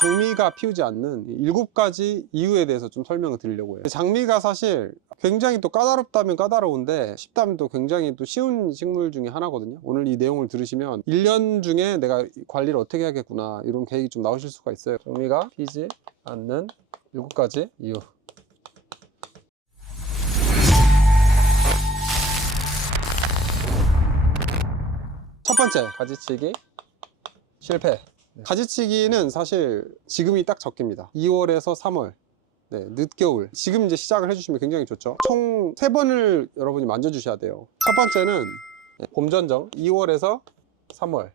장미가 피우지 않는 7가지 이유에 대해서 좀 설명을 드리려고 해요. 장미가 사실 굉장히 또 까다롭다면 까다로운데 쉽다면 또 굉장히 또 쉬운 식물 중에 하나거든요. 오늘 이 내용을 들으시면 1년 중에 내가 관리를 어떻게 해야겠구나 이런 계획이 좀 나오실 수가 있어요. 장미가 피지 않는 7가지 이유. 첫 번째, 가지치기 실패. 가지치기는 사실 지금이 딱 적기입니다. 2월에서 3월, 늦겨울. 지금 이제 시작을 해주시면 굉장히 좋죠. 총 3번을 여러분이 만져주셔야 돼요. 첫 번째는 봄전정, 2월에서 3월.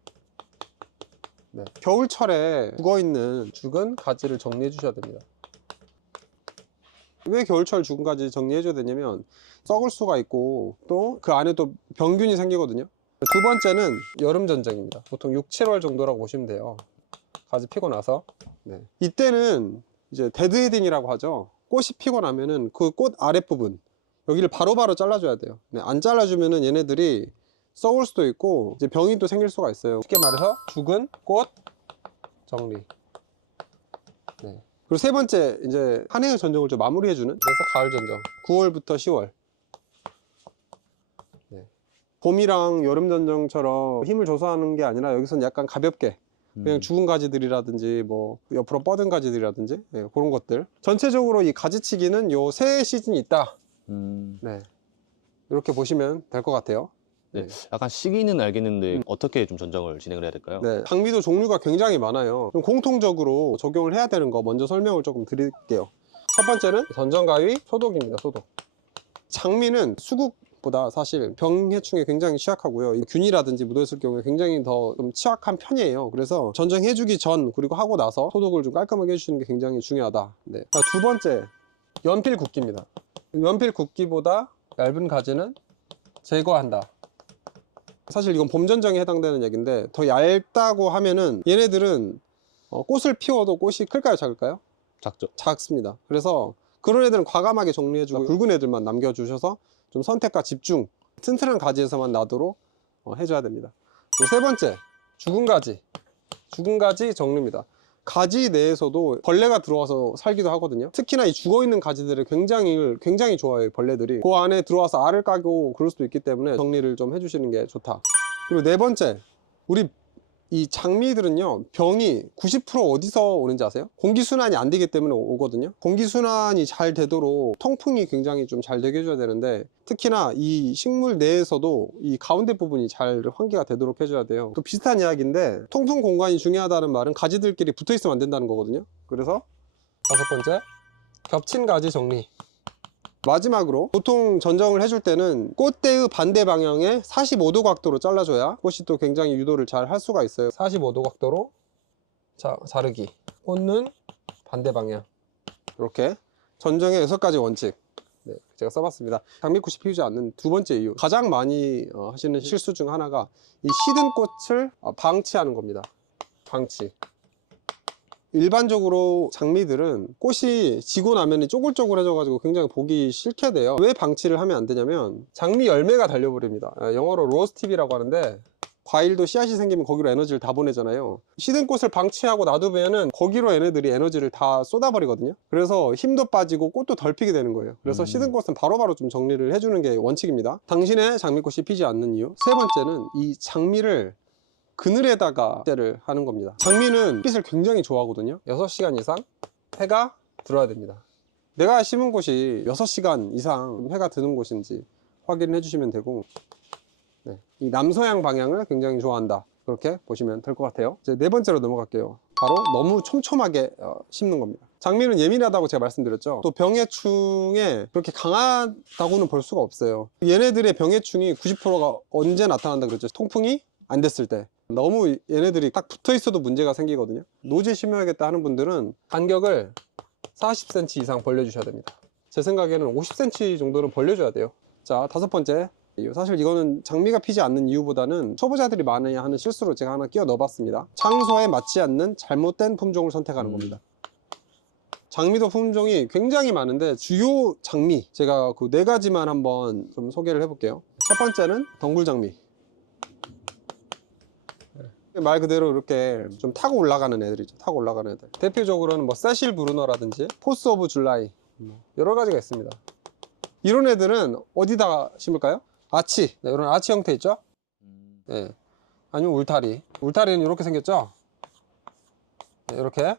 겨울철에 죽어있는 죽은 가지를 정리해 주셔야 됩니다. 왜 겨울철 죽은 가지 정리해 줘야 되냐면 썩을 수가 있고 또 그 안에 또 병균이 생기거든요. 두 번째는 여름전쟁입니다. 보통 6, 7월 정도라고 보시면 돼요. 가지 피고 나서. 이때는 이제 데드헤딩이라고 하죠. 꽃이 피고 나면은 그 꽃 아랫부분 여기를 바로바로 잘라줘야 돼요. 안 잘라주면은 얘네들이 썩을 수도 있고 이제 병이 또 생길 수가 있어요. 쉽게 말해서 죽은 꽃 정리. 그리고 세 번째, 이제 한 해의 전정을 좀 마무리해주는, 그래서 가을 전정. 9월부터 10월. 봄이랑 여름 전정처럼 힘을 줘서 하는 게 아니라 여기서는 약간 가볍게 그냥 죽은 가지들이라든지 뭐 옆으로 뻗은 가지들이라든지 그런 것들. 전체적으로 이 가지치기는 요 새 시즌이 있다. 이렇게 보시면 될 것 같아요. 약간 시기는 알겠는데 어떻게 좀 전정을 진행을 해야 될까요? 장미도 종류가 굉장히 많아요. 그럼 공통적으로 적용을 해야 되는 거 먼저 설명을 조금 드릴게요. 첫 번째는 전정가위 소독입니다. 소독. 장미는 수국보다 사실 병해충에 굉장히 취약하고요. 균이라든지 묻어있을 경우에 굉장히 더 좀 취약한 편이에요. 그래서 전정해주기 전 그리고 하고 나서 소독을 좀 깔끔하게 해주시는 게 굉장히 중요하다. 두 번째, 연필 굵기입니다. 연필 굵기보다 얇은 가지는 제거한다. 사실 이건 봄전정에 해당되는 얘기인데 더 얇다고 하면은 얘네들은 꽃을 피워도 꽃이 클까요, 작을까요? 작죠. 작습니다. 그래서 그런 애들은 과감하게 정리해주고 굵은 애들만 남겨주셔서 좀 선택과 집중, 튼튼한 가지에서만 나도록 해줘야 됩니다. 세 번째, 죽은 가지. 죽은 가지 정리입니다. 가지 내에서도 벌레가 들어와서 살기도 하거든요. 특히나 이 죽어있는 가지들을 굉장히 좋아해요, 벌레들이. 그 안에 들어와서 알을 까고 그럴 수도 있기 때문에 정리를 좀 해주시는 게 좋다. 그리고 네 번째, 우리 이 장미들은요, 병이 90% 어디서 오는지 아세요? 공기순환이 안 되기 때문에 오거든요. 공기순환이 잘 되도록 통풍이 굉장히 좀 잘 되게 해줘야 되는데, 특히나 이 식물 내에서도 이 가운데 부분이 잘 환기가 되도록 해줘야 돼요. 또 비슷한 이야기인데, 통풍 공간이 중요하다는 말은 가지들끼리 붙어 있으면 안 된다는 거거든요. 그래서 다섯 번째, 겹친 가지 정리. 마지막으로 보통 전정을 해줄 때는 꽃대의 반대 방향에 45도 각도로 잘라줘야 꽃이 또 굉장히 유도를 잘 할 수가 있어요. 45도 각도로 자르기. 꽂는 반대 방향. 이렇게 전정의 6가지 원칙 제가 써봤습니다. 장미꽃이 피우지 않는 두 번째 이유, 가장 많이 하시는 실수 중 하나가 이 시든 꽃을 방치하는 겁니다. 방치. 일반적으로 장미들은 꽃이 지고 나면 쪼글쪼글해져 가지고 굉장히 보기 싫게 돼요. 왜 방치를 하면 안 되냐면 장미 열매가 달려버립니다. 영어로 로스팁이라고 하는데, 과일도 씨앗이 생기면 거기로 에너지를 다 보내잖아요. 시든 꽃을 방치하고 놔두면은 거기로 얘네들이 에너지를 다 쏟아버리거든요. 그래서 힘도 빠지고 꽃도 덜 피게 되는 거예요. 그래서 시든 꽃은 바로바로 좀 정리를 해주는 게 원칙입니다. 당신의 장미꽃이 피지 않는 이유. 세 번째는 이 장미를 그늘에다가 째를 하는 겁니다. 장미는 햇빛을 굉장히 좋아하거든요. 6시간 이상 해가 들어야 됩니다. 내가 심은 곳이 6시간 이상 해가 드는 곳인지 확인해 주시면 되고, 이 남서양 방향을 굉장히 좋아한다, 그렇게 보시면 될 것 같아요. 이제 네 번째로 넘어갈게요. 바로 너무 촘촘하게 심는 겁니다. 장미는 예민하다고 제가 말씀드렸죠. 또 병해충에 그렇게 강하다고는 볼 수가 없어요. 얘네들의 병해충이 90%가 언제 나타난다 그랬죠? 통풍이 안 됐을 때. 너무 얘네들이 딱 붙어 있어도 문제가 생기거든요. 노지 심어야겠다 하는 분들은 간격을 40cm 이상 벌려주셔야 됩니다. 제 생각에는 50cm 정도는 벌려줘야 돼요. 자, 다섯 번째, 사실 이거는 장미가 피지 않는 이유보다는 초보자들이 많이 하는 실수로 제가 하나 끼워 넣어봤습니다. 장소에 맞지 않는 잘못된 품종을 선택하는 겁니다. 장미도 품종이 굉장히 많은데 주요 장미, 제가 그 4가지만 한번 좀 소개를 해볼게요. 첫 번째는 덩굴장미. 말 그대로 이렇게 좀 타고 올라가는 애들이죠. 타고 올라가는 애들. 대표적으로는 뭐 세실 브루너라든지 포스 오브 줄라이 여러 가지가 있습니다. 이런 애들은 어디다 심을까요? 아치. 네, 이런 아치 형태 있죠? 네. 아니면 울타리. 울타리는 이렇게 생겼죠? 네, 이렇게.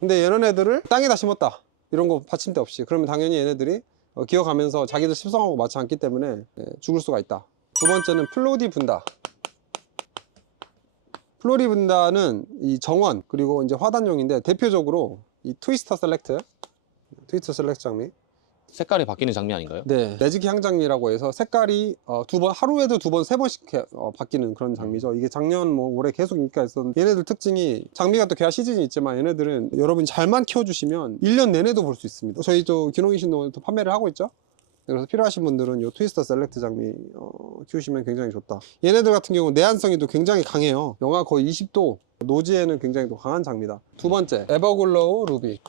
근데 이런 애들을 땅에다 심었다. 이런 거 받침대 없이. 그러면 당연히 얘네들이 기어가면서 자기들 습성하고 맞지 않기 때문에 죽을 수가 있다. 두 번째는 플로디 분다. 플로리 분다는 이 정원 그리고 이제 화단용인데 대표적으로 이 트위스터 셀렉트 장미. 색깔이 바뀌는 장미 아닌가요? 네, 매직 향장미라고 해서 색깔이 하루에도 두 번, 세 번씩 바뀌는 그런 장미죠. 이게 작년 뭐 올해 계속 인기가 있었는데 얘네들 특징이 장미가 또 개화 시즌이 있지만 얘네들은 여러분이 잘만 키워주시면 1년 내내도 볼 수 있습니다. 저희 또 귀농이신도 판매를 하고 있죠. 그래서 필요하신 분들은 이 트위스터 셀렉트 장미 키우시면 굉장히 좋다. 얘네들 같은 경우는 내한성이 또 굉장히 강해요. 영하 거의 20도, 노지에는 굉장히 또 강한 장미다. 두 번째, 에버글로우 루비.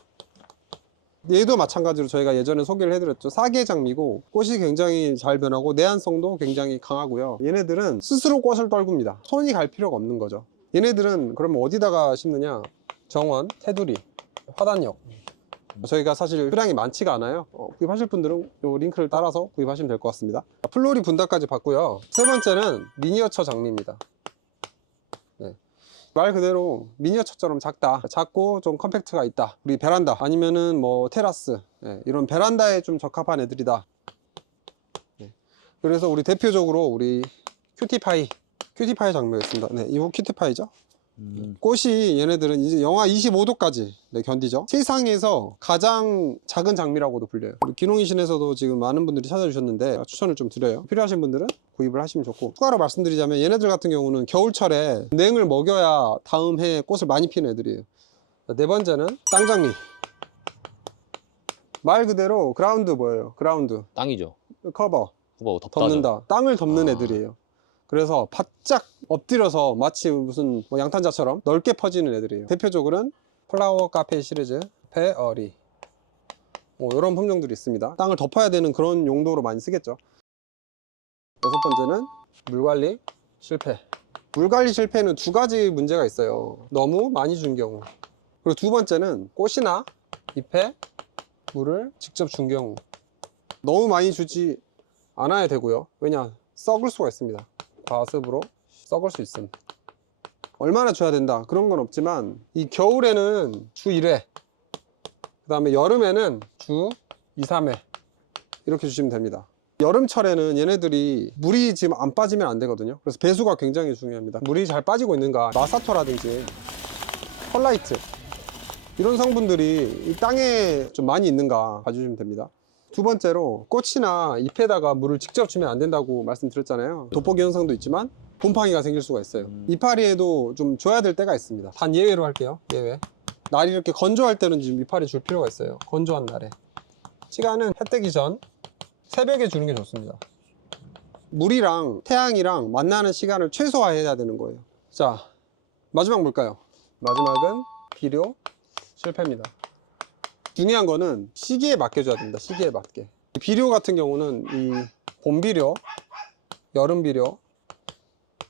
얘도 마찬가지로 저희가 예전에 소개를 해드렸죠. 사계 장미고 꽃이 굉장히 잘 변하고 내한성도 굉장히 강하고요. 얘네들은 스스로 꽃을 떨굽니다. 손이 갈 필요가 없는 거죠. 얘네들은 그러면 어디다가 심느냐? 정원, 테두리, 화단역. 저희가 사실 수량이 많지가 않아요. 구입하실 분들은 이 링크를 따라서 구입하시면 될 것 같습니다. 플로리 분다까지 봤고요. 세 번째는 미니어처 장미입니다. 네. 말 그대로 미니어처처럼 작고 좀 컴팩트가 있다. 우리 베란다 아니면은 뭐 테라스, 네. 이런 베란다에 좀 적합한 애들이다. 네. 그래서 우리 대표적으로 우리 큐티파이 장미가 있습니다. 네, 이거 큐티파이죠. 꽃이 얘네들은 이제 영하 25도까지 견디죠. 세상에서 가장 작은 장미라고도 불려요. 귀농이신에서도 지금 많은 분들이 찾아주셨는데 추천을 좀 드려요. 필요하신 분들은 구입을 하시면 좋고, 추가로 말씀드리자면 얘네들 같은 경우는 겨울철에 냉을 먹여야 다음 해에 꽃을 많이 피는 애들이에요. 네 번째는 땅장미. 말 그대로 그라운드 뭐예요? 그라운드 땅이죠. 커버, 뭐 덮는다. 땅을 덮는 아. 애들이에요. 그래서 바짝 엎드려서 마치 무슨 뭐 양탄자처럼 넓게 퍼지는 애들이에요. 대표적으로는 플라워 카페 시리즈, 페어리, 이런 품종들이 있습니다. 땅을 덮어야 되는 그런 용도로 많이 쓰겠죠. 여섯 번째는 물관리 실패. 물관리 실패는 두 가지 문제가 있어요. 너무 많이 준 경우, 그리고 두 번째는 꽃이나 잎에 물을 직접 준 경우. 너무 많이 주지 않아야 되고요. 왜냐? 썩을 수가 있습니다. 과습으로 썩을 수 있습니다. 얼마나 줘야 된다 그런 건 없지만, 이 겨울에는 주 1회, 그 다음에 여름에는 주 2, 3회 이렇게 주시면 됩니다. 여름철에는 얘네들이 물이 지금 안 빠지면 안 되거든요. 그래서 배수가 굉장히 중요합니다. 물이 잘 빠지고 있는가, 마사토라든지 펄라이트 이런 성분들이 이 땅에 좀 많이 있는가 봐주시면 됩니다. 두 번째로 꽃이나 잎에다가 물을 직접 주면 안 된다고 말씀드렸잖아요. 돋보기 현상도 있지만 곰팡이가 생길 수가 있어요. 이파리에도 좀 줘야 될 때가 있습니다. 단 예외로 할게요. 예외. 날이 이렇게 건조할 때는 지금 이파리 줄 필요가 있어요. 건조한 날에. 시간은 해 뜨기 전 새벽에 주는 게 좋습니다. 물이랑 태양이랑 만나는 시간을 최소화해야 되는 거예요. 자, 마지막 뭘까요? 마지막은 비료 실패입니다. 중요한 거는 시기에 맡겨줘야 됩니다. 시기에 맞게. 비료 같은 경우는 이 봄 비료, 여름 비료,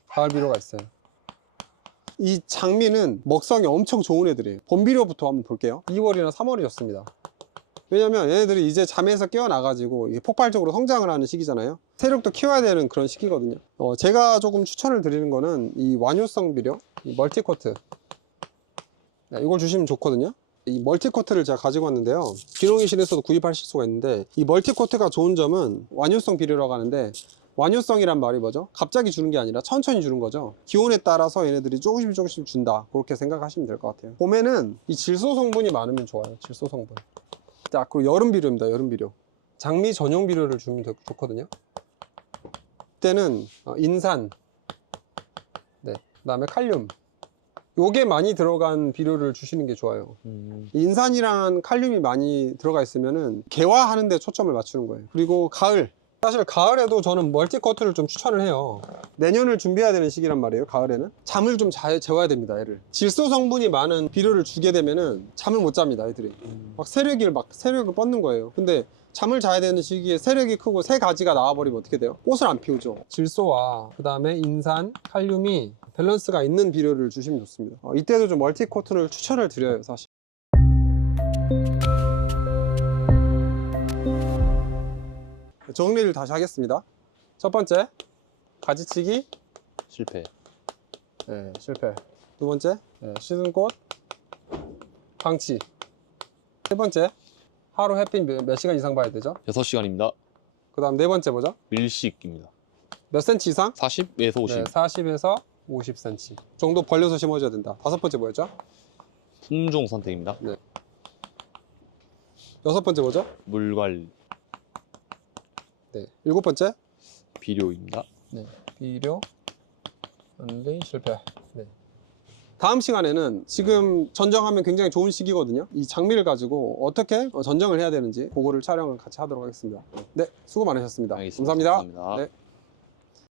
가을 비료가 있어요. 이 장미는 먹성이 엄청 좋은 애들이에요. 봄 비료부터 한번 볼게요. 2월이나 3월이 좋습니다. 왜냐면 얘네들이 이제 잠에서 깨어나가지고 이게 폭발적으로 성장을 하는 시기잖아요. 세력도 키워야 되는 그런 시기거든요. 제가 조금 추천을 드리는 거는 이 완효성 비료, 이 멀티코트. 이걸 주시면 좋거든요. 이 멀티코트를 제가 가지고 왔는데요. 귀농이실에서도 구입하실 수가 있는데, 이 멀티코트가 좋은 점은 완효성 비료라고 하는데, 완효성이란 말이 뭐죠? 갑자기 주는 게 아니라 천천히 주는 거죠. 기온에 따라서 얘네들이 조금씩 준다, 그렇게 생각하시면 될 것 같아요. 봄에는 이 질소 성분이 많으면 좋아요. 질소 성분. 자, 그리고 여름 비료입니다. 여름 비료. 장미 전용 비료를 주면 좋거든요. 그때는 인산, 네, 그 다음에 칼륨, 요게 많이 들어간 비료를 주시는 게 좋아요. 인산이랑 칼륨이 많이 들어가 있으면은 개화하는 데 초점을 맞추는 거예요. 그리고 가을, 사실 가을에도 저는 멀티커트를 좀 추천을 해요. 내년을 준비해야 되는 시기란 말이에요. 가을에는 잠을 좀 잘 재워야 됩니다. 애를 질소 성분이 많은 비료를 주게 되면은 잠을 못 잡니다. 애들이 막 세력을 뻗는 거예요. 근데 잠을 자야 되는 시기에 세력이 크고 새 가지가 나와버리면 어떻게 돼요? 꽃을 안 피우죠. 질소와 그 다음에 인산, 칼륨이 밸런스가 있는 비료를 주시면 좋습니다. 이때도 좀 멀티 코튼을 추천을 드려요, 사실. 정리를 다시 하겠습니다. 첫 번째, 가지치기 실패. 네, 실패. 두 번째, 네, 시즌꽃 방치. 세 번째, 하루 햇빛 몇 시간 이상 봐야 되죠? 6시간입니다. 그 다음 네 번째 뭐죠? 밀식입니다. 몇 센치 이상? 40에서 50. 네, 40에서 50cm 정도 벌려서 심어줘야 된다. 다섯 번째 뭐였죠? 품종 선택입니다. 여섯 번째 뭐죠? 물 관리. 네, 일곱 번째 비료입니다. 네, 비료 관리 실패. 네. 다음 시간에는 지금 전정하면 굉장히 좋은 시기거든요. 이 장미를 가지고 어떻게 전정을 해야 되는지 그거를 촬영을 같이 하도록 하겠습니다. 네, 수고 많으셨습니다. 알겠습니다. 감사합니다. 감사합니다. 네.